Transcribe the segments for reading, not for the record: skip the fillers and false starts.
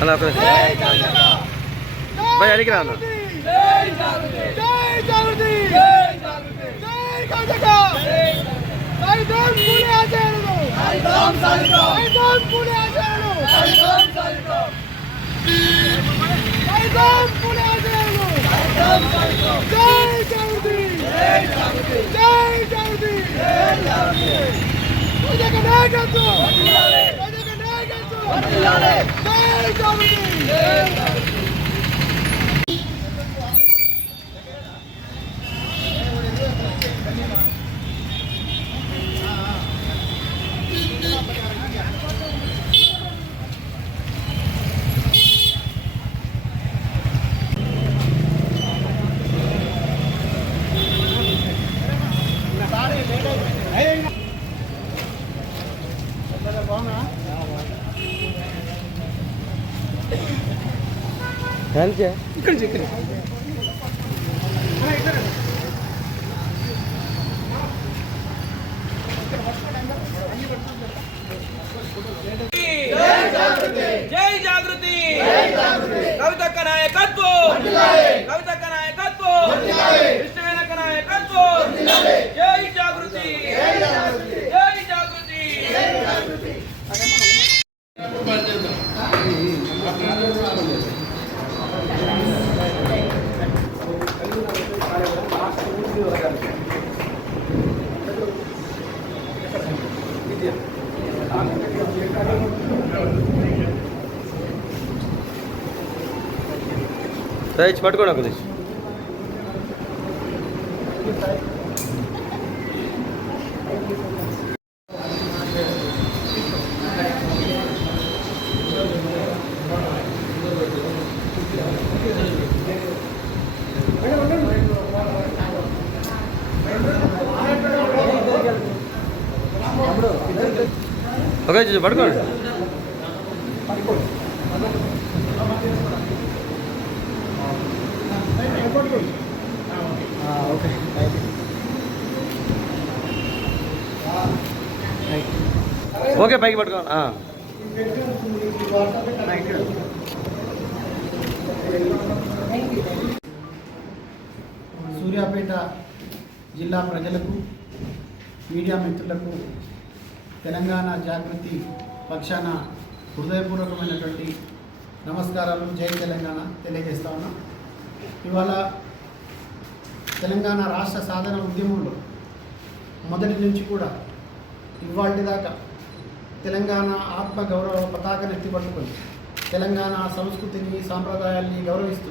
అలా भाई अड़ी करा ఇక్కడ జై జాగృతి కవితక్క నాయకత్వం కవితక్క నాయకత్వం కృష్ణవేణక్క నాయకత్వం జై జాగృతి జై జాగృతి సైజ్ పట్టుకోండి ఒక దిశ ఓకే పట్టుకోండి ఓకే పైకి పట్టుకోండి సూర్యాపేట జిల్లా ప్రజలకు మీడియా మిత్రులకు తెలంగాణ జాగృతి పక్షాన హృదయపూర్వకమైనటువంటి నమస్కారాలు. జై తెలంగాణ తెలియజేస్తా ఉన్నాం. ఇవాళ తెలంగాణ రాష్ట్ర సాధన ఉద్యమంలో మొదటి నుంచి కూడా ఇవాటి దాకా తెలంగాణ ఆత్మగౌరవ పతాకను ఎత్తిపట్టుకొని తెలంగాణ సంస్కృతిని సాంప్రదాయాల్ని గౌరవిస్తూ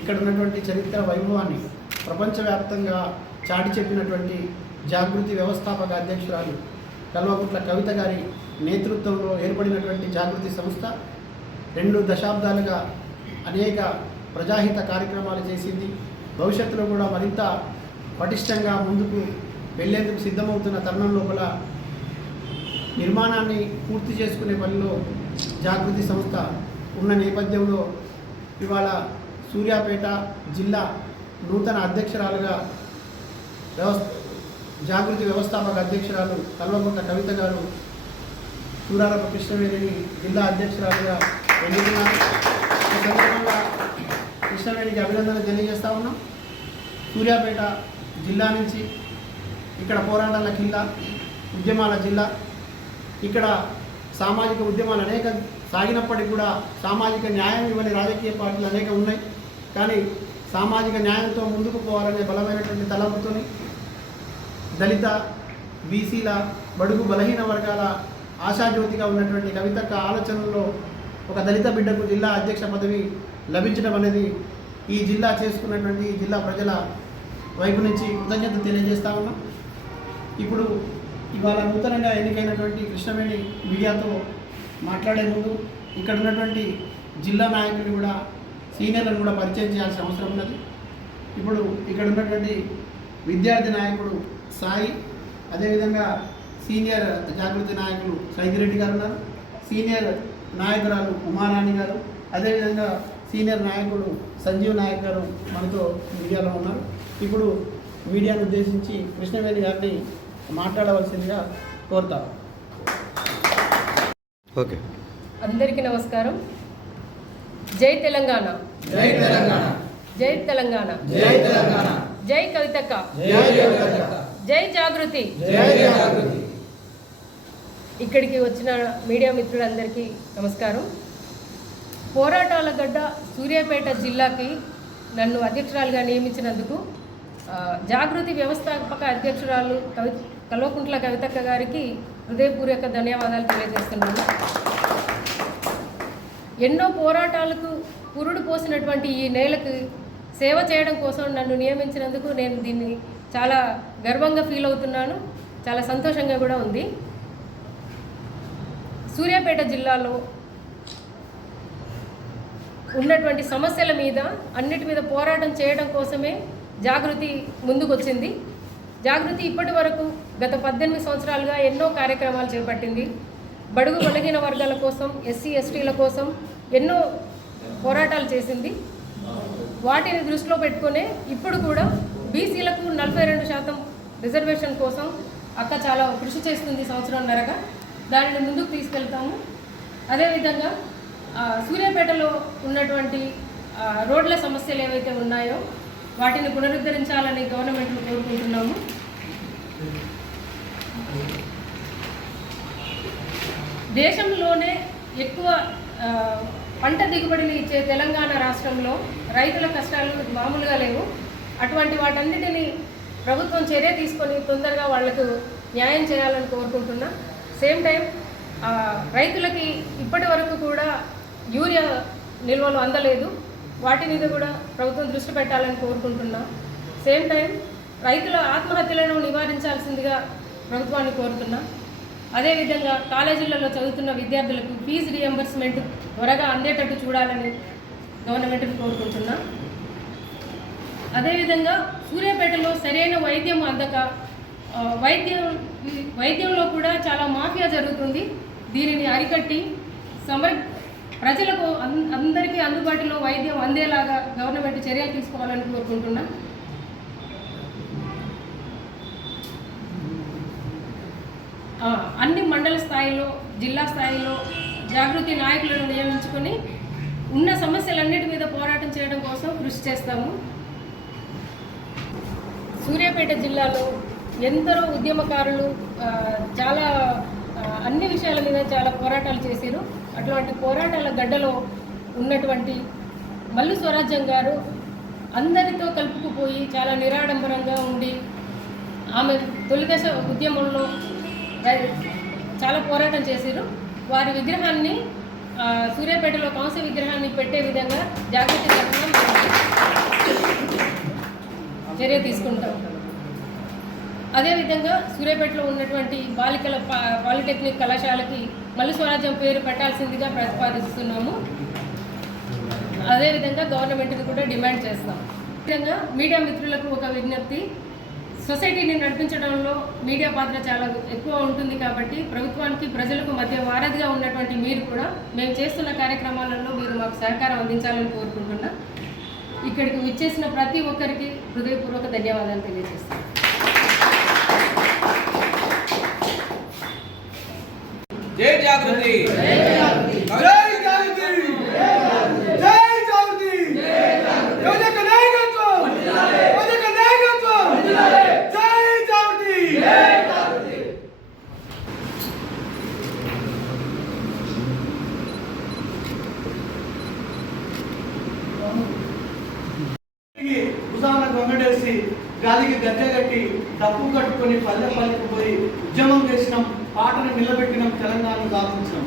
ఇక్కడ ఉన్నటువంటి చరిత్ర వైభవాన్ని ప్రపంచవ్యాప్తంగా చాటి చెప్పినటువంటి జాగృతి వ్యవస్థాపక అధ్యక్షురాలు కల్వకుంట్ల కవిత గారి నేతృత్వంలో ఏర్పడినటువంటి జాగృతి సంస్థ 2 దశాబ్దాలుగా అనేక ప్రజాహిత కార్యక్రమాలు చేసింది. భవిష్యత్తులో కూడా మరింత పటిష్టంగా ముందుకు వెళ్లేందుకు సిద్ధమవుతున్న తరుణం లోపల నిర్మాణాన్ని పూర్తి చేసుకునే పనిలో జాగృతి సంస్థ ఉన్న నేపథ్యంలో ఇవాళ సూర్యాపేట జిల్లా నూతన అధ్యక్షురాలుగా జాగృతి వ్యవస్థాపక అధ్యక్షురాలు కల్వకుంట్ల కవిత గారు సూరారపు కృష్ణవేణిని జిల్లా అధ్యక్షురాలుగా ఎన్నుకున్నారు. ఈ సందర్భంగా కృష్ణవేణికి అభినందనలు తెలియజేస్తా ఉన్నాం. సూర్యాపేట జిల్లా నుంచి ఇక్కడ పోరాటాల జిల్లా, ఉద్యమాల జిల్లా. ఇక్కడ సామాజిక ఉద్యమాలు అనేక సాగినప్పటికీ కూడా సామాజిక న్యాయం ఇవ్వని రాజకీయ పార్టీలు అనేక ఉన్నాయి. కానీ సామాజిక న్యాయంతో ముందుకు పోవాలనే బలమైనటువంటి తలంపుతోని దళిత, బీసీల, బడుగు బలహీన వర్గాల ఆశాజ్యోతిగా ఉన్నటువంటి కవితక్క ఆలోచనల్లో ఒక దళిత బిడ్డకు జిల్లా అధ్యక్ష పదవి లభించడం అనేది ఈ జిల్లా చేసుకున్నటువంటి జిల్లా ప్రజల వైపు నుంచి కృతజ్ఞత తెలియజేస్తా ఉన్నాం. ఇప్పుడు ఇవాళ నూతనంగా ఎన్నికైనటువంటి కృష్ణవేణి మీడియాతో మాట్లాడే ముందు ఇక్కడ ఉన్నటువంటి జిల్లా నాయకులు కూడా సీనియర్లను కూడా పరిచయం చేయాల్సిన అవసరం ఉన్నది. ఇప్పుడు ఇక్కడ ఉన్నటువంటి విద్యార్థి నాయకుడు సాయి, అదేవిధంగా సీనియర్ జాగృతి నాయకులు సైదిరెడ్డి గారు ఉన్నారు, సీనియర్ నాయకురాలు ఉమారాణి గారు, అదేవిధంగా సీనియర్ నాయకుడు సంజీవ్ నాయక్ గారు మనతో మీడియాలో ఉన్నారు. ఇప్పుడు మీడియాను ఉద్దేశించి కృష్ణవేణి గారిని మాట్లాడవలసిందిగా కోరుతారు. ఓకే. అందరికీ నమస్కారం. జై తెలంగాణ, జై తెలంగాణ, జై తెలంగాణ, జై తెలంగాణ, జై కవితక్క, జై కవితక్క, జై జాగృతి. జై జాగృతి. ఇక్కడికి వచ్చిన మీడియా మిత్రులందరికీ నమస్కారం. పోరాటాల గడ్డ సూర్యాపేట జిల్లాకి నన్ను అధ్యక్షురాలుగా నియమించినందుకు జాగృతి వ్యవస్థాపక అధ్యక్షురాలు కల్వకుంట్ల కవితక్క గారికి హృదయపూర్వక ధన్యవాదాలు తెలియజేస్తున్నాను. ఎన్నో పోరాటాలకు పురుడు పోసినటువంటి ఈ నేలకు సేవ చేయడం కోసం నన్ను నియమించినందుకు నేను దీన్ని చాలా గర్వంగా ఫీల్ అవుతున్నాను. చాలా సంతోషంగా కూడా ఉంది. సూర్యాపేట జిల్లాలో ఉన్నటువంటి సమస్యల మీద అన్నిటి మీద పోరాటం చేయడం కోసమే జాగృతి ముందుకొచ్చింది. జాగృతి ఇప్పటి వరకు గత 18 సంవత్సరాలుగా ఎన్నో కార్యక్రమాలు చేపట్టింది. బడుగు బలహీన వర్గాల కోసం, ఎస్సీ ఎస్టీల కోసం ఎన్నో పోరాటాలు చేసింది. వాటిని దృష్టిలో పెట్టుకునే ఇప్పుడు కూడా బీసీలకు 42% రిజర్వేషన్ కోసం అక్క చాలా కృషి చేస్తుంది సంవత్సరంన్నరగా. దానిని ముందుకు తీసుకెళ్తాము. అదేవిధంగా సూర్యాపేటలో ఉన్నటువంటి రోడ్ల సమస్యలు ఏవైతే ఉన్నాయో వాటిని పునరుద్ధరించాలని గవర్నమెంట్ను కోరుకుంటున్నాము. దేశంలోనే ఎక్కువ పంట దిగుబడిని ఇచ్చే తెలంగాణ రాష్ట్రంలో రైతుల కష్టాలు మామూలుగా లేవు. అటువంటి వాటన్నిటిని ప్రభుత్వం చర్య తీసుకొని తొందరగా వాళ్లకు న్యాయం చేయాలని కోరుకుంటున్నా. సేమ్ టైం రైతులకి ఇప్పటి వరకు కూడా యూరియా నిల్వలు అందలేదు. వాటి మీద కూడా ప్రభుత్వం దృష్టి పెట్టాలని కోరుకుంటున్నా. సేమ్ టైం రైతుల ఆత్మహత్యలను నివారించాల్సిందిగా ప్రభుత్వాన్ని కోరుతున్నా. అదేవిధంగా కాలేజీలలో చదువుతున్న విద్యార్థులకు ఫీజు రియంబర్స్మెంట్ త్వరగా అందేటట్టు చూడాలని గవర్నమెంట్ని కోరుకుంటున్నా. అదేవిధంగా సూర్యాపేటలో సరైన వైద్యం అందక వైద్యంలో కూడా చాలా మాఫియా జరుగుతుంది. దీనిని అరికట్టి ప్రజలకు అందరికీ అందుబాటులో వైద్యం అందేలాగా గవర్నమెంట్ చర్యలు తీసుకోవాలని కోరుకుంటున్నా. అన్ని మండల స్థాయిలో, జిల్లా స్థాయిలో జాగృతి నాయకులను నియమించుకొని ఉన్న సమస్యలన్నిటి మీద పోరాటం చేయడం కోసం కృషి చేస్తాము. సూర్యాపేట జిల్లాలో ఎందరో ఉద్యమకారులు చాలా అన్ని విషయాల మీద చాలా పోరాటాలు చేశారు. అటువంటి పోరాటాల గడ్డలో ఉన్నటువంటి మల్లు స్వరాజ్యం గారు అందరితో కలుపుకుపోయి చాలా నిరాడంబరంగా ఉండి ఆమె తొలిదశ ఉద్యమంలో చాలా పోరాటం చేశారు. వారి విగ్రహాన్ని సూర్యాపేటలో కాంస్య విగ్రహాన్ని పెట్టే విధంగా జాగృతి చర్య తీసుకుంటాం. అదేవిధంగా సూర్యాపేటలో ఉన్నటువంటి బాలికల పాలిటెక్నిక్ కళాశాలకి మల్లు స్వరాజ్యం పేరు పెట్టాల్సిందిగా ప్రతిపాదిస్తున్నాము. అదేవిధంగా గవర్నమెంట్ని కూడా డిమాండ్ చేస్తాం. విధంగా మీడియా మిత్రులకు ఒక విజ్ఞప్తి, సొసైటీని నడిపించడంలో మీడియా పాత్ర చాలా ఎక్కువ ఉంటుంది కాబట్టి ప్రభుత్వానికి ప్రజలకు మధ్య వారధిగా ఉన్నటువంటి మీరు కూడా మేము చేస్తున్న కార్యక్రమాలలో మీరు మాకు సహకారం అందించాలని కోరుకుంటున్నా. ఇక్కడికి విచ్చేసిన ప్రతి ఒక్కరికి హృదయపూర్వక ధన్యవాదాలు తెలియజేస్తాను. జై జాగృతి, జై జాగృతి, జై జాగృతి, జై జాగృతి, యువజన నాయకత్వం, యువజన నాయకత్వం, జై జాగృతి, జై జాగృతి. భుజాన గొంగడేసి గాలికి గద్దె కట్టి డప్పు కట్టుకొని పల్లె పల్లెకు పోయి ఉద్యమం చేసినాం. పాటను నిలబెట్టినాం, తెలంగాణను సాధించినాం.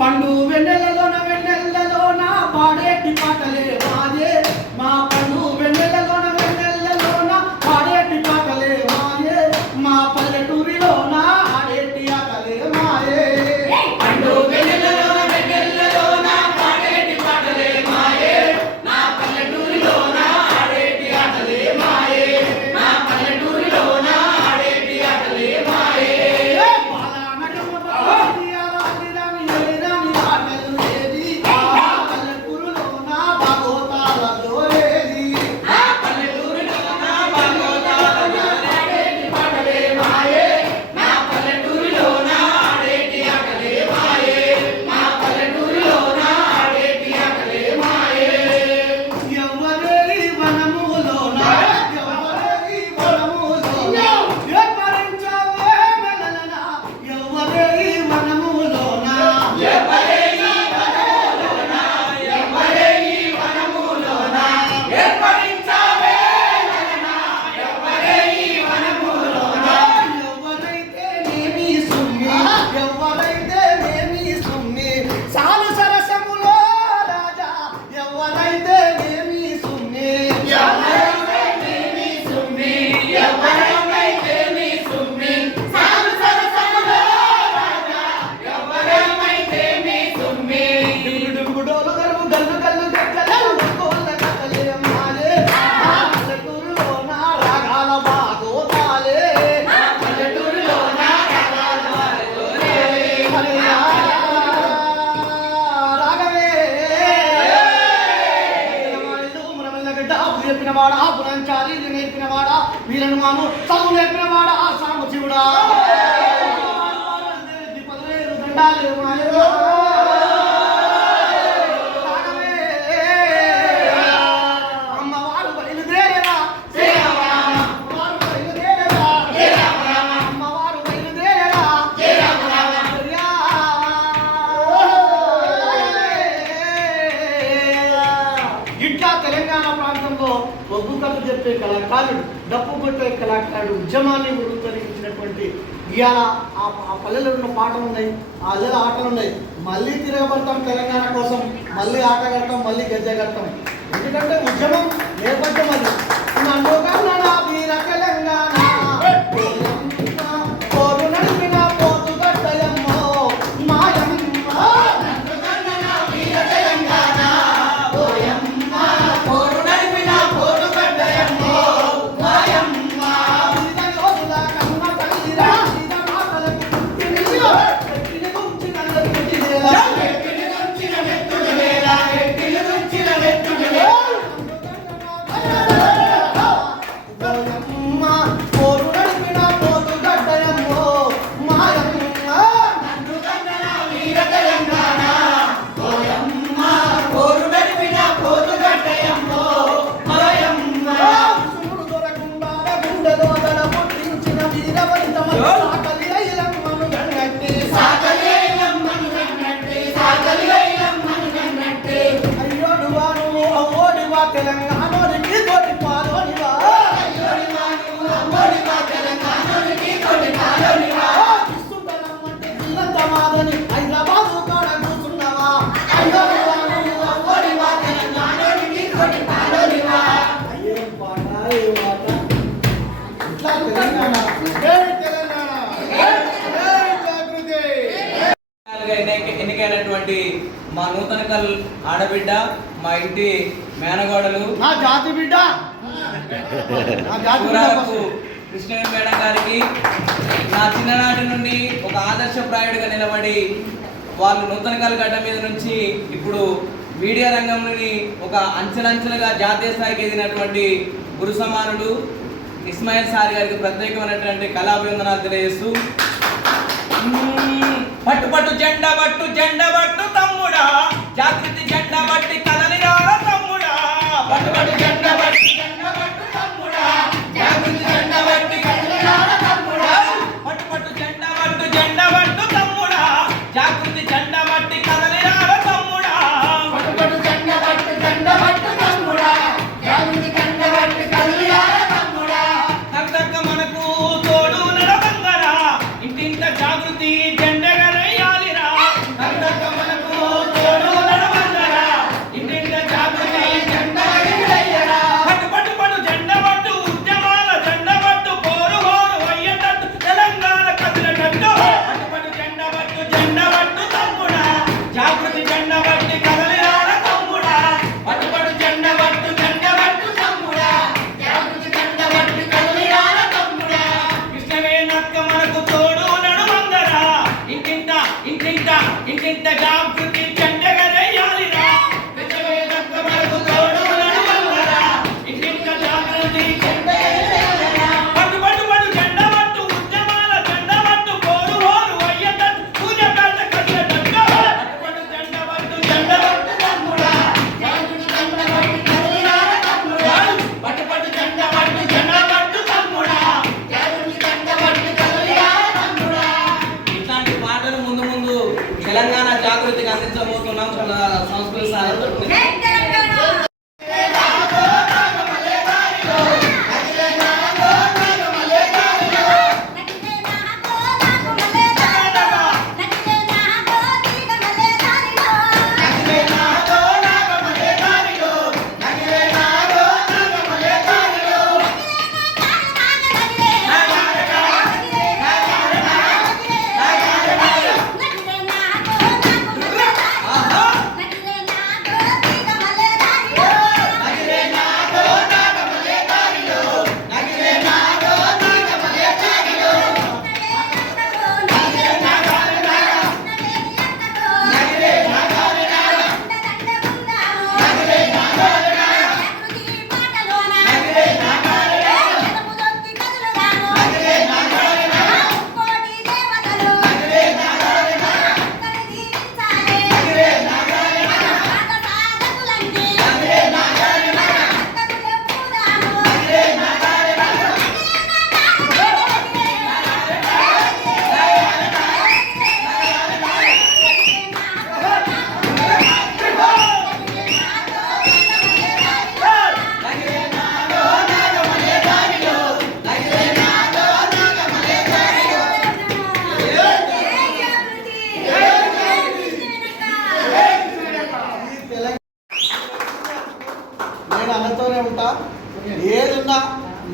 పండు వెన్నెలలోన పాడేటి పాటలే మాయే, మా పండు వెన్నెలలోన పాడేటి పాటలే మాయే, మా పల్లెటూరిలోన ఆడేటి ఆటలే మాయే. పండు వెన్నెలలోన పాడేటి పాటలే మాయే, నా పల్లెటూరిలోన ఆడేటి ఆటలే మాయే, నా పల్లెటూరిలోన ఆడేటి ఆటలే మాయే. పల్లెటూరులోన వీరను మాను చదువు నేర్పిన వాడ ఆ సాంబశివుడా దండాలు మాయలో ఒగ్గు కథ చెప్పే కళాకారుడు డప్పు కొట్టే కళాకారుడు ఉద్యమాన్ని ఉరుతలించినటువంటి ఇవాళ ఆ పల్లెలో ఉన్న పాటలు ఉన్నాయి, ఆ అల్లెల ఆటలు ఉన్నాయి. మళ్ళీ తిరగబడతాం తెలంగాణ కోసం, మళ్ళీ ఆట కడతాం, మళ్ళీ గజ్జ కడతాం. ఎందుకంటే ఉద్యమం నేపథ్యం అది. వీర తెలంగాణ పోరు నడిపిన పోతు గడ్డయమ్మో మాయమ్మ తెలంగాణకి తోటి పాలోనివా మాదని హైదరాబాదు కాడ కూర్చున్నావా ఎన్నికైనటువంటి మా నూతనకల్ ఆడబిడ్డ, మా ఇంటి మేనగోడలు, నా జాతి బిడ్డ కృష్ణవేణి మేడం గారికి నా చిన్ననాటి నుండి ఒక ఆదర్శప్రాయుడిగా నిలబడి వాళ్ళు నూతనకల్ గడ్డ మీద నుంచి ఇప్పుడు మీడియా రంగంలోని ఒక అంచెలంచెలుగా జాతీయ స్థాయికి ఎదిగినటువంటి గురు సమానుడు ఇస్మాయిల్ సార్ గారికి ప్రత్యేకమైనటువంటి కళాభివందనాలు తెలియజేస్తూ, పట్టు పట్టు జెండా బట్టు తమ్ముడా, జాగృతి జెండా బట్టి కదలిరా తమ్ముడా, పట్టు పట్టు జెండా బట్టు తమ్ముడా, జాగృతి జెండా బట్టి కదలిరా తమ్ముడా, పట్టు పట్టు జెండా బట్టు తమ్ముడా, జాగృతి జెండా బట్టి కదలిరా తమ్ముడా, పట్టు పట్టు జెండా బట్టు తమ్ముడా, జాగృతి జెండా బట్టి కదలిరా తమ్ముడా, తగ్గ మనకు తోడు నడవంగరా, ఇంటింట జాగృతి జెండగా వేయాలిరా, తగ్గ మనకు తోడు నడవంగరా, ఇంటింట జాగృతి జెండగా వేయాలిరా.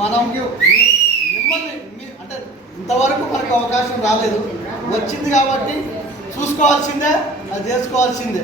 మనం మిమ్మల్ని అంటే ఇంతవరకు మనకు అవకాశం రాలేదు, వచ్చింది కాబట్టి చూసుకోవాల్సిందే, అది చేసుకోవాల్సిందే.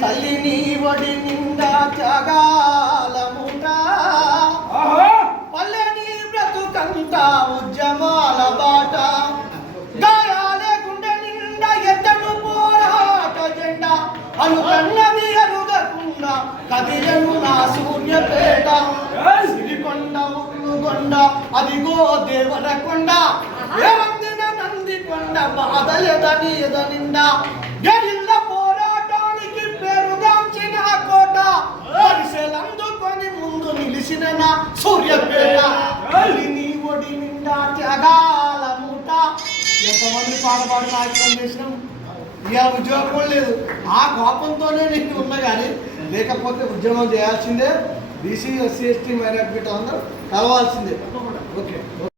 తల్లిని ఒడి నిండా త్యాగాలముట, పల్లెని బ్రతుకంతా ఉద్యమాల బాట, గాయాలే గుండె నిండా ఎత్తడు పోరాట జెండా, అనుకన్నది అరుగకుండా కదిలను నా సూర్యపేట, సిరికొండ ఉర్లుగొండ అదిగో దేవరకొండ, ఏమందిన నందికొండ బాధలేదని ఎదనిండా, గెరిల్ల పోరాటానికి పేరుగాంచిన కోట, పరిశీలందుకొని ముందు నిలిచిన నా సూర్యపేట, తల్లిని ఒడి నిండా త్యాగాల మూట. ఎంతమంది పాడపాడు నాయకులు చేసినాం, ఇవాళ ఉద్యోగం కూడా లేదు. ఆ కోపంతోనే నేను ఉన్నా కానీ, లేకపోతే ఉద్యమం చేయాల్సిందే. బీసీ ఎస్సీ ఎస్టీ మైనారిటీ అందరూ కలవాల్సిందే. ఓకే.